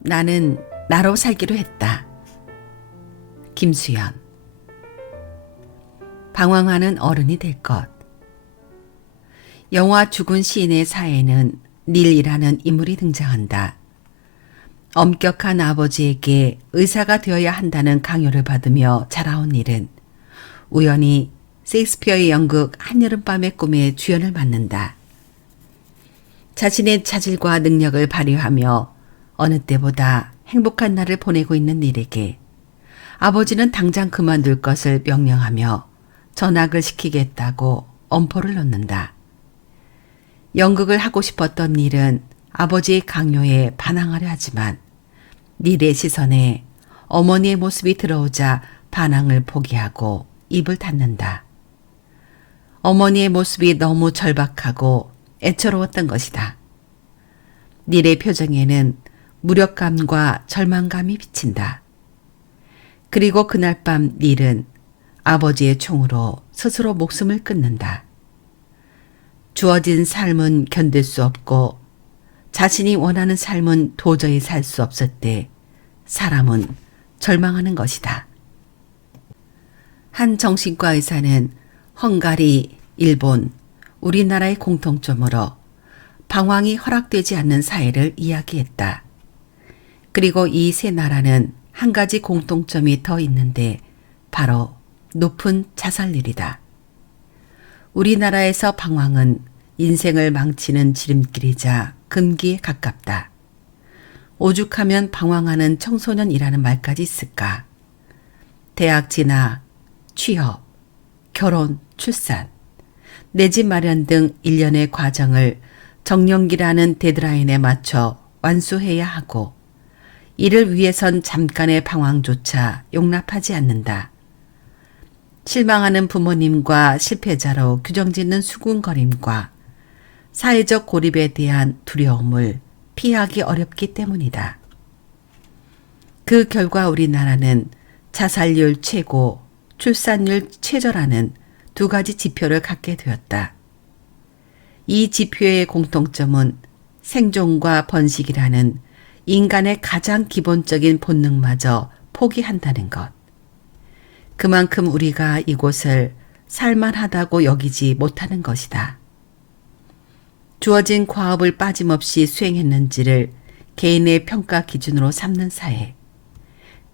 나는 나로 살기로 했다. 김수연. 방황하는 어른이 될 것. 영화 죽은 시인의 사회에는 닐이라는 인물이 등장한다. 엄격한 아버지에게 의사가 되어야 한다는 강요를 받으며 자라온 닐은 우연히 셰익스피어의 연극 한여름밤의 꿈에 주연을 맡는다. 자신의 자질과 능력을 발휘하며 어느 때보다 행복한 날을 보내고 있는 닐에게 아버지는 당장 그만둘 것을 명령하며 전학을 시키겠다고 엄포를 놓는다. 연극을 하고 싶었던 닐은 아버지의 강요에 반항하려 하지만 닐의 시선에 어머니의 모습이 들어오자 반항을 포기하고 입을 닫는다. 어머니의 모습이 너무 절박하고 애처로웠던 것이다. 닐의 표정에는 무력감과 절망감이 비친다. 그리고 그날 밤 닐은 아버지의 총으로 스스로 목숨을 끊는다. 주어진 삶은 견딜 수 없고 자신이 원하는 삶은 도저히 살 수 없을 때 사람은 절망하는 것이다. 한 정신과 의사는 헝가리, 일본, 우리나라의 공통점으로 방황이 허락되지 않는 사회를 이야기했다. 그리고 이 세 나라는 한 가지 공통점이 더 있는데 바로 높은 자살률이다. 우리나라에서 방황은 인생을 망치는 지름길이자 금기에 가깝다. 오죽하면 방황하는 청소년이라는 말까지 있을까. 대학 진학, 취업, 결혼, 출산, 내 집 마련 등 일련의 과정을 정년기라는 데드라인에 맞춰 완수해야 하고 이를 위해선 잠깐의 방황조차 용납하지 않는다. 실망하는 부모님과 실패자로 규정짓는 수군거림과 사회적 고립에 대한 두려움을 피하기 어렵기 때문이다. 그 결과 우리나라는 자살률 최고, 출산율 최저라는 두 가지 지표를 갖게 되었다. 이 지표의 공통점은 생존과 번식이라는 인간의 가장 기본적인 본능마저 포기한다는 것. 그만큼 우리가 이곳을 살만하다고 여기지 못하는 것이다. 주어진 과업을 빠짐없이 수행했는지를 개인의 평가 기준으로 삼는 사회.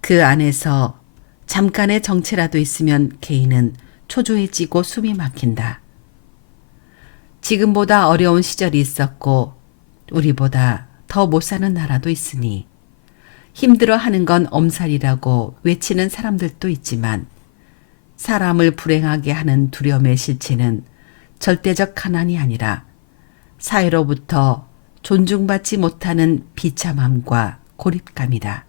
그 안에서 잠깐의 정체라도 있으면 개인은 초조해지고 숨이 막힌다. 지금보다 어려운 시절이 있었고 우리보다 더 못 사는 나라도 있으니 힘들어하는 건 엄살이라고 외치는 사람들도 있지만 사람을 불행하게 하는 두려움의 실체는 절대적 가난이 아니라 사회로부터 존중받지 못하는 비참함과 고립감이다.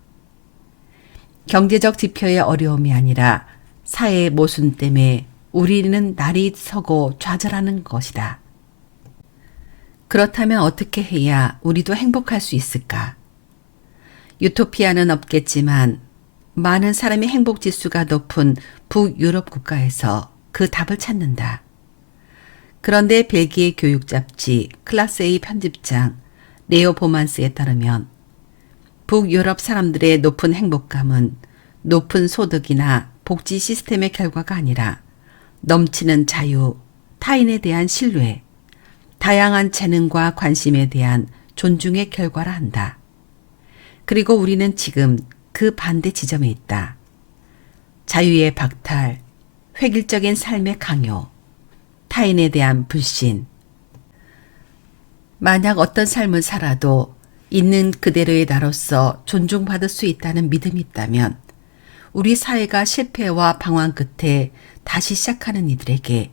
경제적 지표의 어려움이 아니라 사회의 모순 때문에 우리는 날이 서고 좌절하는 것이다. 그렇다면 어떻게 해야 우리도 행복할 수 있을까? 유토피아는 없겠지만 많은 사람의 행복 지수가 높은 북유럽 국가에서 그 답을 찾는다. 그런데 벨기에 교육 잡지 클래스 A 편집장 레오 보만스에 따르면 북유럽 사람들의 높은 행복감은 높은 소득이나 복지 시스템의 결과가 아니라 넘치는 자유, 타인에 대한 신뢰, 다양한 재능과 관심에 대한 존중의 결과라 한다. 그리고 우리는 지금 그 반대 지점에 있다. 자유의 박탈, 획일적인 삶의 강요, 타인에 대한 불신. 만약 어떤 삶을 살아도 있는 그대로의 나로서 존중받을 수 있다는 믿음이 있다면 우리 사회가 실패와 방황 끝에 다시 시작하는 이들에게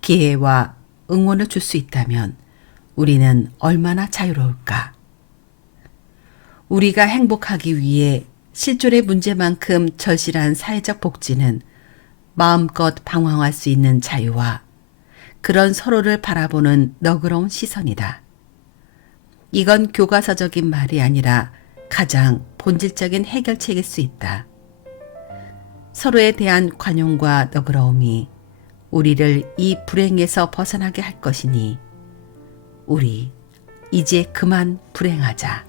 기회와 응원을 줄 수 있다면 우리는 얼마나 자유로울까? 우리가 행복하기 위해 실존의 문제만큼 절실한 사회적 복지는 마음껏 방황할 수 있는 자유와 그런 서로를 바라보는 너그러운 시선이다. 이건 교과서적인 말이 아니라 가장 본질적인 해결책일 수 있다. 서로에 대한 관용과 너그러움이 우리를 이 불행에서 벗어나게 할 것이니 우리 이제 그만 불행하자.